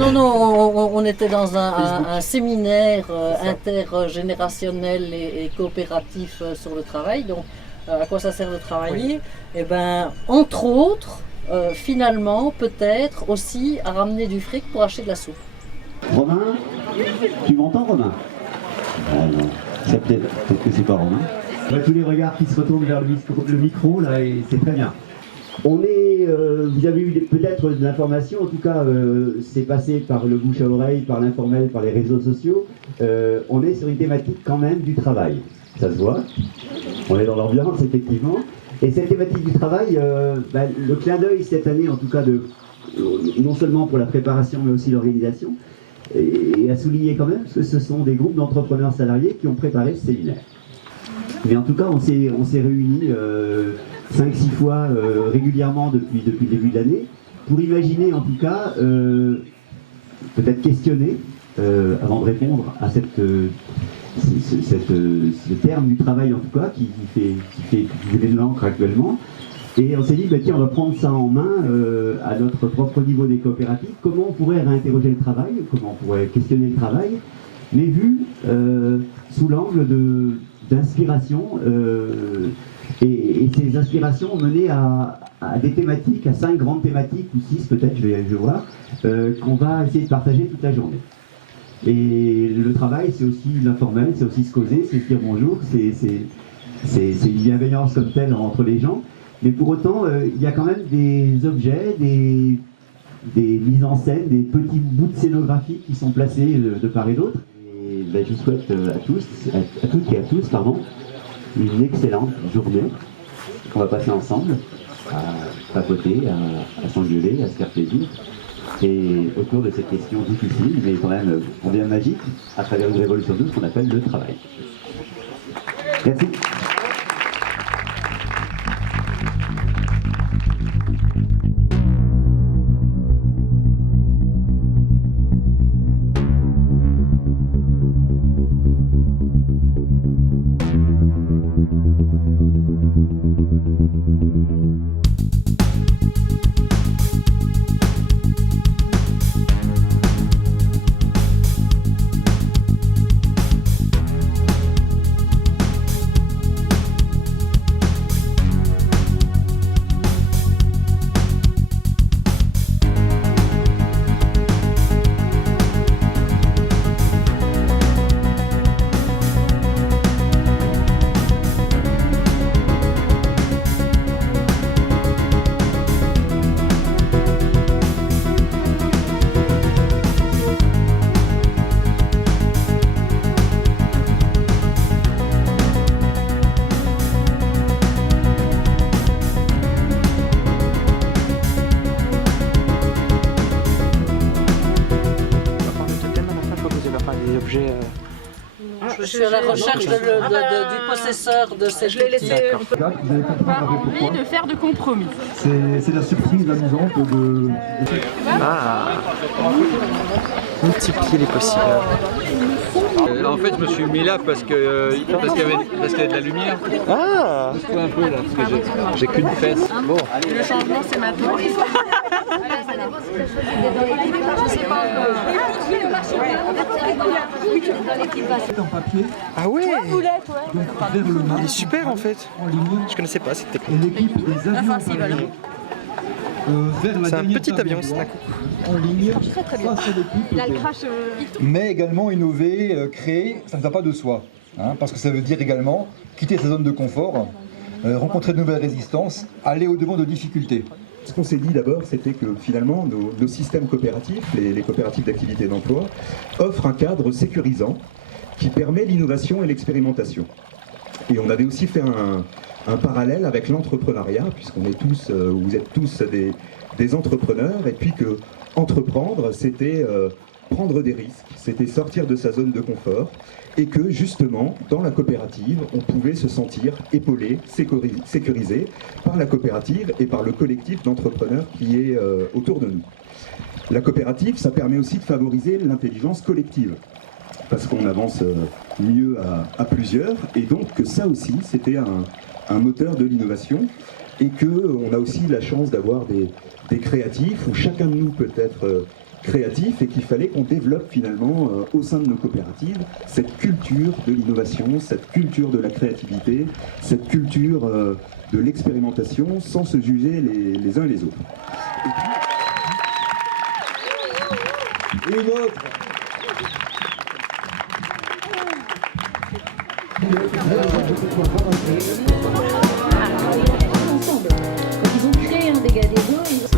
non, non, on était dans un séminaire intergénérationnel et coopératif sur le travail. Donc, à quoi ça sert de travailler? Oui. Eh ben, entre autres, finalement, peut-être aussi à ramener du fric pour acheter de la soupe. Romain, tu m'entends, Romain? Non, c'est peut-être que c'est pas Romain. Tous les regards qui se retournent vers le micro, là, et c'est très bien. On est, vous avez eu peut-être de l'information, en tout cas, c'est passé par le bouche à oreille, par l'informel, par les réseaux sociaux. On est sur une thématique quand même du travail. Ça se voit. On est dans l'ambiance, effectivement. Et cette thématique du travail, le clin d'œil cette année, en tout cas, non seulement pour la préparation, mais aussi l'organisation, et à souligner quand même que ce sont des groupes d'entrepreneurs salariés qui ont préparé ce séminaire. Mais en tout cas, on s'est réunis 5-6 fois régulièrement depuis le début de l'année pour imaginer, en tout cas, peut-être questionner, avant de répondre à ce terme du travail, en tout cas, qui fait bouger l'encre actuellement. Et on s'est dit, tiens, on va prendre ça en main à notre propre niveau des coopératives. Comment on pourrait réinterroger le travail, comment on pourrait questionner le travail, mais vu sous l'angle d'inspiration, et ces inspirations menées à des thématiques, à 5 grandes thématiques, ou 6 peut-être, je vais voir, qu'on va essayer de partager toute la journée. Et le travail, c'est aussi l'informel, c'est aussi se causer, c'est se dire bonjour, c'est une bienveillance comme telle entre les gens. Mais pour autant, il y a quand même des objets, des mises en scène, des petits bouts de scénographie qui sont placés de part et d'autre. Et je vous souhaite à toutes et à tous, une excellente journée qu'on va passer ensemble, à papoter, à s'engueuler, à se faire plaisir. Et autour de cette question difficile, mais quand même bien magique, à travers une révolution douce qu'on appelle le travail. Merci. Je suis à la recherche du possesseur de cette outil. Vous n'avez pas envie de faire de compromis. C'est la surprise amusante de... Multiplier les possibles. En fait, je me suis mis là parce qu'il y avait de la lumière. Ah, un peu là, parce que j'ai qu'une fesse. Bon. Le changement, c'est maintenant. Ah ouais. Il est super en fait. Je connaissais pas cette technique. C'est un petit avion, c'est un coup. En ligne, très bien. Là, le crash. Mais également innover, créer, ça ne va pas de soi. Parce que ça veut dire également quitter sa zone de confort, rencontrer de nouvelles résistances, aller au-devant de difficultés. Ce qu'on s'est dit d'abord, c'était que finalement, nos systèmes coopératifs, les coopératives d'activité et d'emploi, offrent un cadre sécurisant qui permet l'innovation et l'expérimentation. Et on avait aussi fait un parallèle avec l'entrepreneuriat, puisqu'on est tous, vous êtes tous des entrepreneurs, et puis que entreprendre, c'était prendre des risques, c'était sortir de sa zone de confort, et que justement, dans la coopérative, on pouvait se sentir épaulé, sécurisé par la coopérative et par le collectif d'entrepreneurs qui est autour de nous. La coopérative, ça permet aussi de favoriser l'intelligence collective, parce qu'on avance mieux à plusieurs, et donc que ça aussi, c'était un moteur de l'innovation, et qu'on a aussi la chance d'avoir des créatifs, où chacun de nous peut être créatif et qu'il fallait qu'on développe finalement au sein de nos coopératives cette culture de l'innovation, cette culture de la créativité, cette culture de l'expérimentation sans se juger les uns et les autres. Et une autre. Ensemble. Donc, ils ont créé un dégât des eaux.